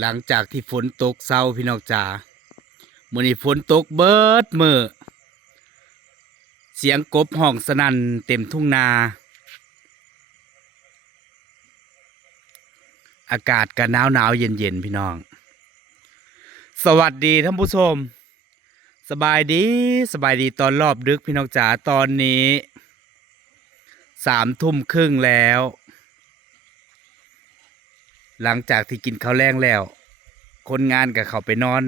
หลังจากที่ฝนตกเศร้าพี่น้องจ๋ามื้อนี้ฝนตกเบิดมื้อเสียงกบห้องสนั่นเต็มทุ่งนาอากาศก็หนาวเย็นพี่น้องสวัสดีท่านผู้ชมสบายดีตอนรอบดึกพี่น้องจ๋าตอนนี้3 ทุ่มครึ่งแล้ว หลังจากที่กินข้าวแลงแล้วคนงานก็เข้าไปนอน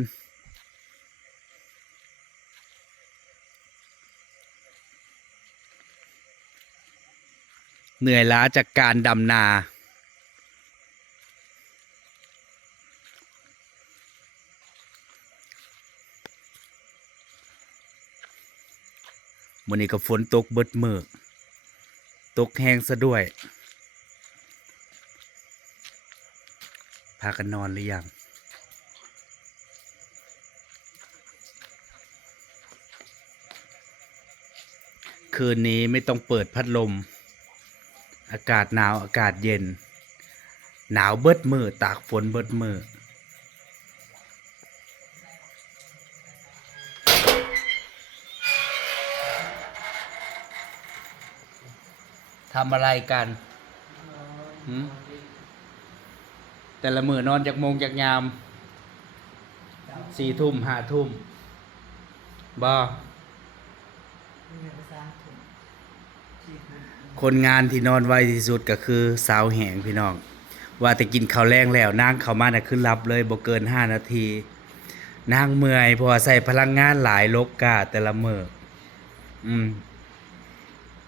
เหนื่อยล้าจากการดำนามื้อนี้ก็ฝนตกเบิดมื้อตกแห้งซะด้วยพากันนอนหรือยังคืนนี้ไม่ต้องเปิดพัดลมอากาศหนาวอากาศเย็นหนาวเบิดมื้อตากฝนเบิดมื้อทำอะไรกันหืมแต่ละมื้อนอนจากโมงจากยาม4 ทุ่ม5 ทุ่มบ่คนงานที่นอนไวที่สุดก็คือสาวแหงพี่น้องว่าแต่กินข้าวแรงแล้วนางเข้ามาน่ะคือหลับเลยบ่เกิน5 นาทีนางเมื่อยเพราะว่าใส่พลังงานหลายโลกกาแต่ละมื้อ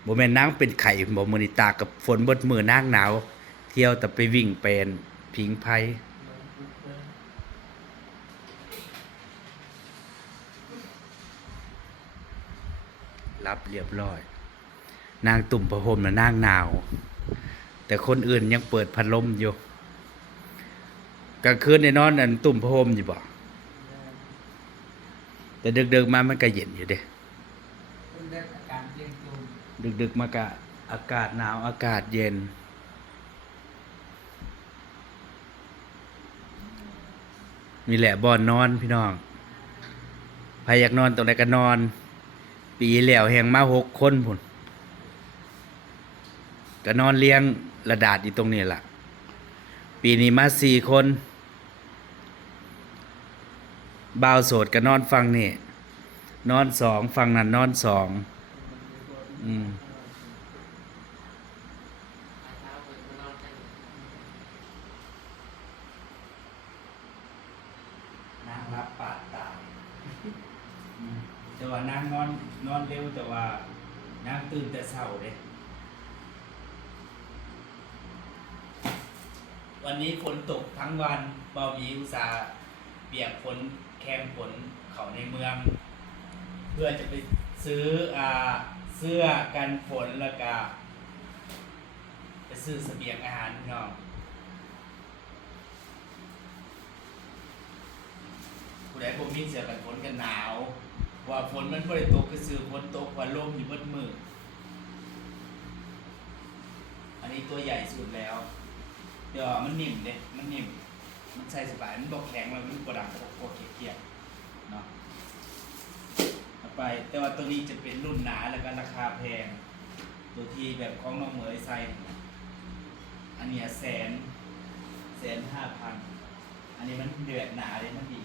บ่แม่นนางเป็นไข้บ่มื้อนี้ตากกับฝนเบิดมื้อนางหนาวเที่ยวแต่ไปวิ่งเป็นผิงไผรับเรียบร้อยนางตุ่มผ้าห่มน่ะนางหนาวแต่คนอื่นยังเปิดพัดลมอยู่กลางคืนได้นอนนั่นตุ่มผ้าห่มอยู่บ่แต่ดึกๆมามันก็เย็นอยู่เด้ดึกๆมาก็อากาศหนาวอากาศเย็นนี่แหละบ่อนนอนพี่น้องใครอยากนอนตรงไหนก็นอนปีแล้วแห่งมา6 คนพุ่นก็นอนเลี้ยงระดาษอยู่ตรงนี้ล่ะปีนี้มา4 คนบ่าวโสดก็นอนฝั่งนี่นอน2ฝั่งนั้นนอน2นางรับปาดตายแต่ว่านางนอนเร็วแต่ว่านางตื่นแต่เช้าเด้วันนี้ฝนตกทั้งวันเบาบีอุตส่าห์เปียกฝนแคมฝนเขาในเมือง เพื่อจะไปซื้อเสื้อกันฝนแล้วก็ไปซื้อเสบียงอาหารพี่น้องผู้ใดบ่มีเสื้อกันฝนกันหนาวว่าฝนมันบ่ได้ตกคือซื้อฝนตกว่าลมอยู่เบิดมื้ออันนี้ตัวใหญ่สุดแล้วเดี๋ยวมันนิ่มเด้มันนิ่มมันใส่สบายมันบ่แข็งแล้วมันบ่ดังโคตรเกลียดๆเนาะไปแต่ว่าตัวนี้จะเป็นรุ่นหนาแล้วก็ราคาแพงตัวที่แบบของน้องเหมยใส่อันนี้1,500,000อันนี้มันเดือดหนาเลยมันดี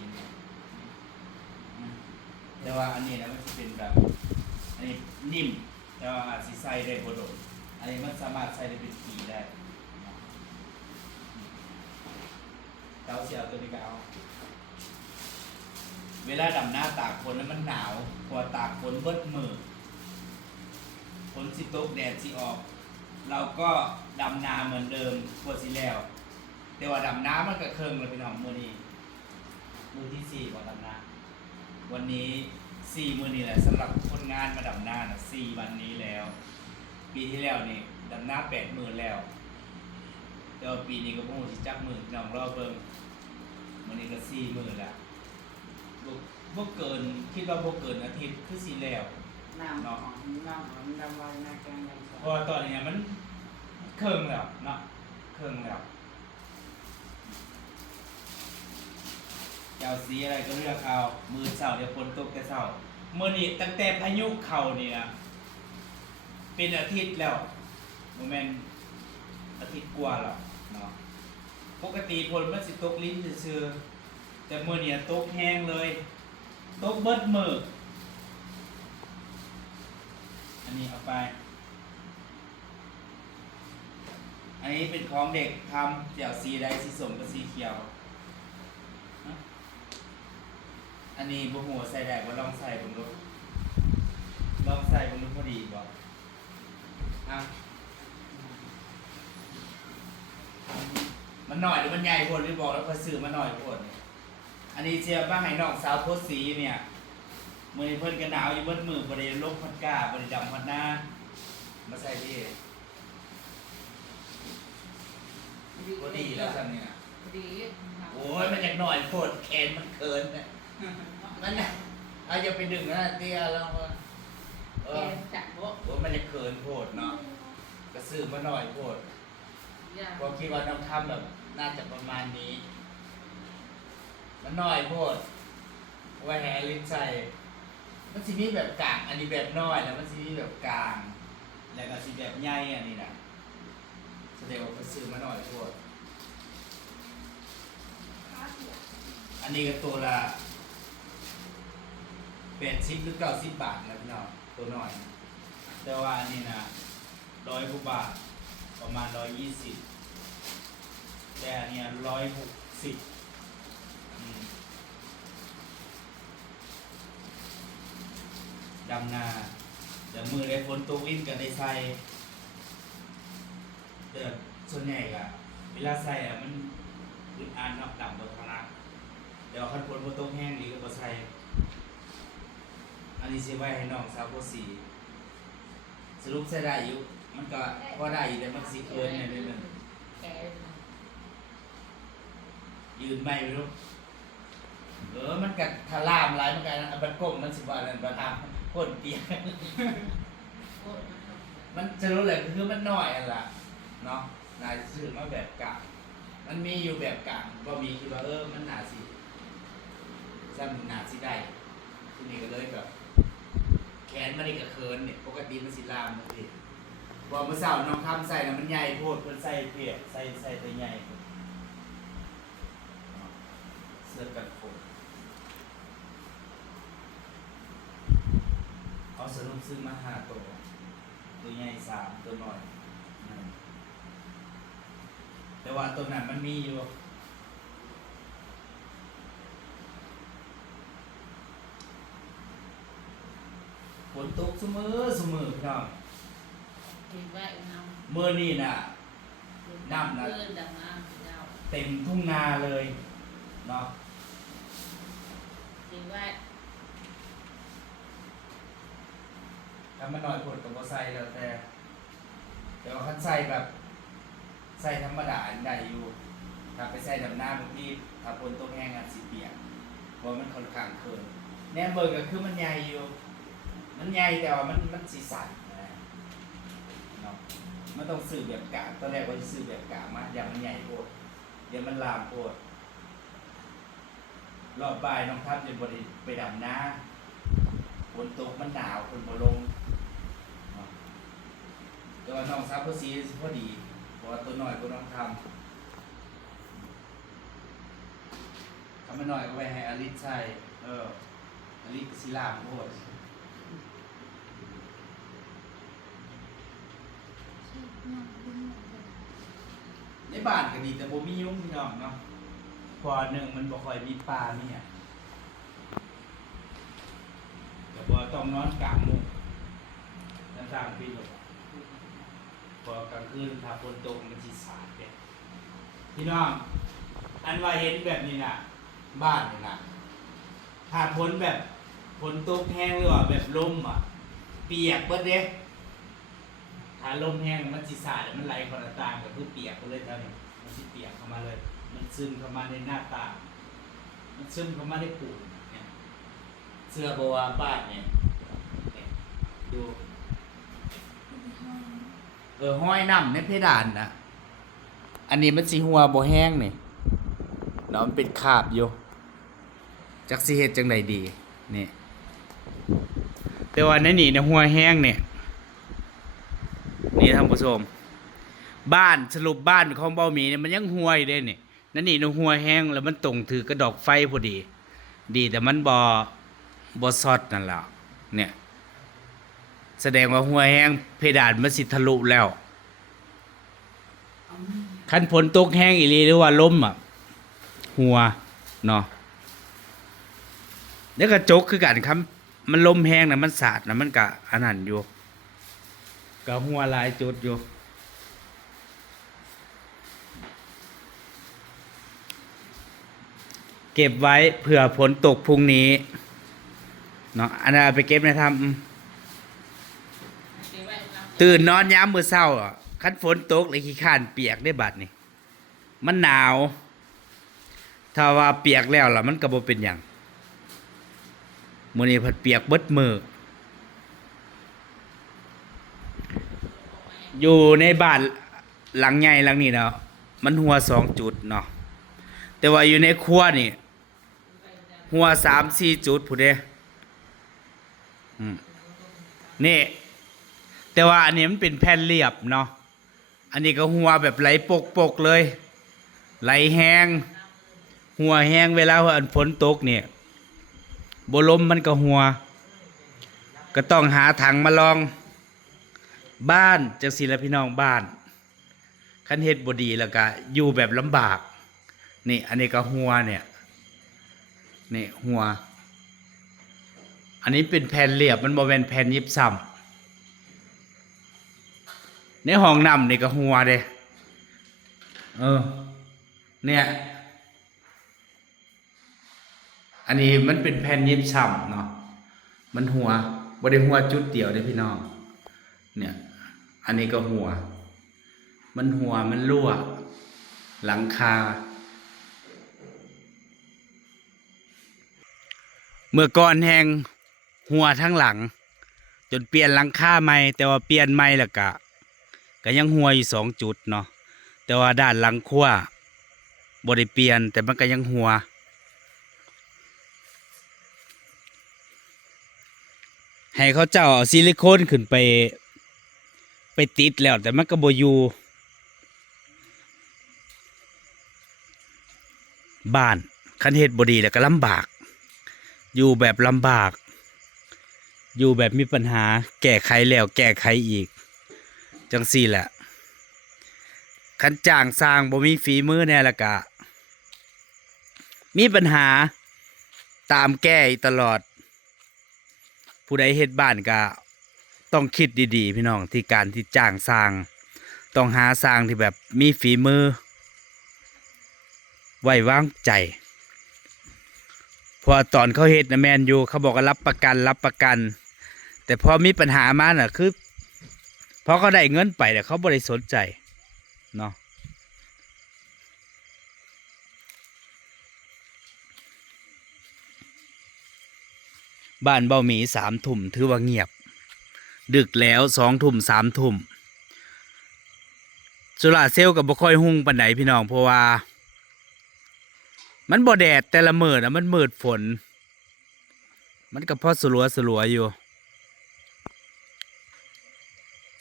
แต่ว่าอันนี้นะมันจะเป็นแบบอันนี้นิ่มแต่ว่าอาจจะใส่ได้บ่โดนอันนี้มันสามารถใส่ได้เป็นปีได้เจ้าเสียตัวนี้ก็เอาเวลาดำหน้าตากฝนนั้นมันหนาวพอตากฝนเบิดมือฝนสิตกแดดสิออกเราก็ดำนาเหมือนเดิมพวกสิแล้วแต่ว่าดำน้ำมันก็เคิงเลยพี่น้องมื้อนี้มื้อที่4ของดำนาวันนี้4มื้อนี้แหละสำหรับคนงานมาดำนาน่ะ4วันนี้แล้วปีที่แล้วนี่ดำนา8 มื้อแล้วแต่ว่าปีนี้ก็บ่ฮู้สิจักมื้อพี่น้องรอเบิ่งมื้อนี้ก็4 มื้อแล้วบ่เกินคิดว่าบ่เกินอาทิตย์คือสิแล้วน้ำของน้ำของดำไว้ในแกงในซอ เพราะว่าตอนนี้มันเครื่องแล้วเนาะเครื่องแล้ว จ้าสีอะไรก็เลือกเอามือเสาเดี๋ยวฝนตกแต่เสาเมื่อนี้ตั้งแต่พายุเข้านี่นะเป็นอาทิตย์แล้วโมเมนอาทิตย์กว่าแล้วเนาะปกติฝนมันสิตกลิ้นซื่อๆแต่เมื่อนี้ตกแห้งเลยตกเบิดมืออันนี้เอาไปอันนี้เป็นของเด็กทำเดี๋ยวสีใดสีส้มกับสีเขียวอันนี้บุหัวใส่แดกว่าลองใส่ผมดูลองใส่ผมดูพอดีบอกอ่ะมันหน่อยหรือมันใหญ่พนหรือบอกแล้วพอซื้อมาหน่อยพนอันนี้เชียร์บ้างให้น้องสาวโพสสีเนี่ยมือเพิ่นกันหนาวอยู่เบิ้มือบริลบพัดกาบริดำพัดหน้ามาใส่ที่พอดีแล้วสั่นเนี่ย ดี โอ้ยมันอยากหน่อยโพดแขนมันเกินเนี่ยมันเนี่ยเอาอย่าไปดึงนะเตี้ยแล้วจัดโบ โอ้มันจะเกินโพดเนาะก็ซื้อมาหน่อยโพดพอคิดว่าน้องทำแบบน่าจะประมาณนี้มันหน่อยโพดไว้แห่ลิ้นใส่มันสิมีแบบกลางอันนี้แบบน้อยแล้วมันสิมีแบบกลางแล้วก็สิแบบใหญ่อันนี้นะแสดงว่าเขาซื้อมาหน่อยโพดอันนี้ก็ตัวละ80หรือ90 บาทนะพี่น้องตัวน้อยแต่ว่าอันนี้นะ100 กว่าบาทประมาณ120แต่อันนี้160ดำนาเดี๋ยวมือได้ฝนตกวิ่งกันได้ใส่แต่ส่วนใหญ่อะเวลาใส่อะมันอึดอัดนอกดำบนข้างล่างเดี๋ยวคันฝนตกแห้งดีก็บ่ใส่อันนี้สิไว้ให้น้องสาวโพสีสรุปใส่ได้อยู่มันก็พอได้อยู่แต่มันสิเกินนิดนึงยืนไม่รู้มันกัดทะลามหลายเหมือนกันบัดก้มมันสิว่านั่นบัดทำก้นเตียงมันจะรู้เลยคือมันน้อยอันละเนาะนายซื้อมาแบบกลางมันมีอยู่แบบกลางก็มีคิดว่ามันหนาสิซ้ำหนาสิได้ทีนี้ก็เลยแบบแขนมันนี่ก็เคินเนี่ยปกติมันสิลามมันสิพอเมื่อเช้าน้องทำใส่แล้วมันใหญ่โพดเพิ่นใส่เปียกใส่ตัวใหญ่เสื้อกันฝนเอาสรุปซื้อมา5 ตัวใหญ่3 ตัวน้อยแต่ว่าตัวนั้นมันมีอยู่ฝนตกเสมอพี่น้องเมื่อนี่น่ะน้ำนะเต็มทุ่งนาเลยเนาะถ้ามันน้อยผลกับบ่ใส่แล้วแต่ว่าคันใส่แบบใส่ธรรมดาได้อยู่ถ้าไปใส่ดำน้ำบางทีถ้าฝนตกแห้งอาจสิเปียกเพราะมันค่อนข้างเคินแนมเบอร์ก็คือมันใหญ่อยู่มันใหญ่แต่ว่ามันสีสันเนาะมันต้องซื้อแบบกลางตอนแรกว่าจะซื้อแบบกลางมาอย่างมันใหญ่โพดเดี๋ยวมันลามโพดรอบบ่ายน้องทัพจะบริไปดำน้าฝนตกมันหนาวฝนบ่ลงแต่ว่าน้องซับพอสีพอดีเพราะว่าตัวน้อยก็น้องทำมันน้อยก็ไปให้อลิสใช่อลิสศิลาโพดในบ้านก็ดีแต่บ่มียุงพี่น้องเนาะพอหนึ่งมันบ่ค่อยมีปลาเนี่ยแต่บ่ต้องนอนกลางมุ้งต่างๆพี่หรอกพอกลางคืนถ้าฝนตกมันสิสาดเด้พี่น้องอันว่าเห็นแบบนี้น่ะบ้านนี่น่ะถ้าฝนแบบฝนตกแห้งหรือว่าแบบลมเปียกเบิดเด้ถ้าลมแห้งมันสิสาดมันไหลเข้าหน้าต่างก็คือเปียกไปเลยเท่านี้มันสิเปียกเข้ามาเลยมันซึมเข้ามาในหน้าต่างมันซึมเข้ามาในปูนเนี่ยเสื้อโบวาบ้านเนี่ยดูห้อยน้ำในเพดานนะอันนี้มันสีหัวโบแห้งนี่เนาะมันเป็นคราบอยู่ จักสิเฮ็ดจังใดดีนี่แต่ว่าในนี่เนี่ยหัวแห้งเนี่ยนี่ท่านผู้ชมบ้านสรุปบ้านของเบาหมีเนี่ยมันยังห่วยได้นี่นั่นนี่เนี่ยหัวแห้งแล้วมันตรงถือกระดอกไฟพอดีดีแต่มันบ่ซอดนั่นแหละเนี่ยแสดงว่าหัวแห้งเพดานมันสิทะลุแล้วคันฝนตกแห้งอีหลีหรือว่าลมอ่ะหัวเนาะแล้วกระจกคือกันครับมันลมแห้งนะมันสาดนะมันกะอันนั้นอยู่กะหัวหลายจุดอยู่เก็บไว้เผื่อฝนตกพรุ่งนี้เนาะอันนั้นเอาไปเก็บในทำตื่นนอนย้ำมื้อเช้าอ่ะคันฝนตกเลยขี้ข้านเปียกได้บัดนี่มันหนาวถ้าว่าเปียกแล้วล่ะมันก็บ่เป็นหยังมื้อนี้ผัดเปียกเบิดมืออยู่ในบ้านหลังใหญ่หลังนี้เนาะมันหัว2จุดเนาะแต่ว่าอยู่ในครัวนี่หัว3-4 จุดผู้เด้นี่แต่ว่าอันนี้มันเป็นแผ่นเรียบเนาะอันนี้ก็หัวแบบไหลปกๆเลยไหลแห้งหัวแห้งเวลาอันฝนตกเนี่ยบ่ลมมันก็หัวก็ต้องหาถังมาลองบ้านจังซี่ล่ะพี่น้องบ้านคันเฮ็ดบ่ดีแล้วก็อยู่แบบลำบากนี่อันนี้ก็หัวเนี่ยนี่หัวอันนี้เป็นแผ่นเรียบมันบ่แม่นแผ่นยิบซ้ำในห้องน้ำนี่ก็หัวเด้เนี่ยอันนี้มันเป็นแผ่นยิบซ้ำเนาะมันหัวบ่ได้หัวจุดเดียวเด้พี่น้องเนี่ยอันนี้ก็หัวมันหัวมันรั่วหลังคาเมื่อก่อนแหงหัวทั้งหลังจนเปลี่ยนหลังคาใหม่แต่ว่าเปลี่ยนใหม่แล้วก็ยังหัวอยู่2 จุดเนาะแต่ว่าด้านหลังครัวบ่ได้เปลี่ยนแต่มันก็ยังหัวให้เขาเจ้าเอาซิลิโคนขึ้นไปติดแล้วแต่มันก็บ่อยู่บ้านคันเฮ็ดบ่ดีแล้วก็ลำบากอยู่แบบลำบากอยู่แบบมีปัญหาแก้ไขแล้วแก้ไขอีกจังซี่แหละคันจ้างสร้างบ่มีฝีมือแน่ละกะมีปัญหาตามแก้ตลอดผู้ใดเฮ็ดบ้านก็ต้องคิดดีๆพี่น้องที่การที่จ้างสร้างต้องหาสร้างที่แบบมีฝีมือไว้วางใจพอตอนเขาเฮ็ดนะแมนอยู่เขาบอกว่ารับประกันแต่พอมีปัญหามาน่ะคือพอเขาได้เงินไปแต่เขาบ่ได้สนใจเนาะบ้านเบาหมี3 ทุ่มถือว่าเงียบดึกแล้ว2 ทุ่ม3 ทุ่มโซล่าร์เซลล์ก็บ่ค่อยหุ่งปานใดพี่น้องเพราะว่ามันบ่แดดแต่ละมื้อน่ะมันมืดฝนมันก็พอสลัวอยู่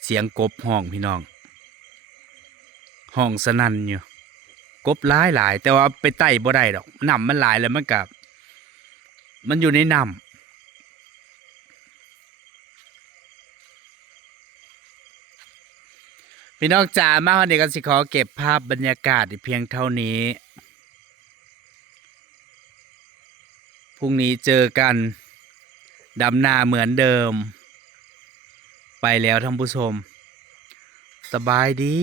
เสียงกบห้องพี่น้องห้องสนั่นอยู่กบหลายแต่ว่าไปไต่บ่ได้ดอกน้ำมันหลายแล้วมันกับมันอยู่ในน้ำพี่น้องจ๋ามาวันนี้ก็สิขอเก็บภาพบรรยากาศเพียงเท่านี้พรุ่งนี้เจอกันดำนาเหมือนเดิมไปแล้วท่านผู้ชมสบายดี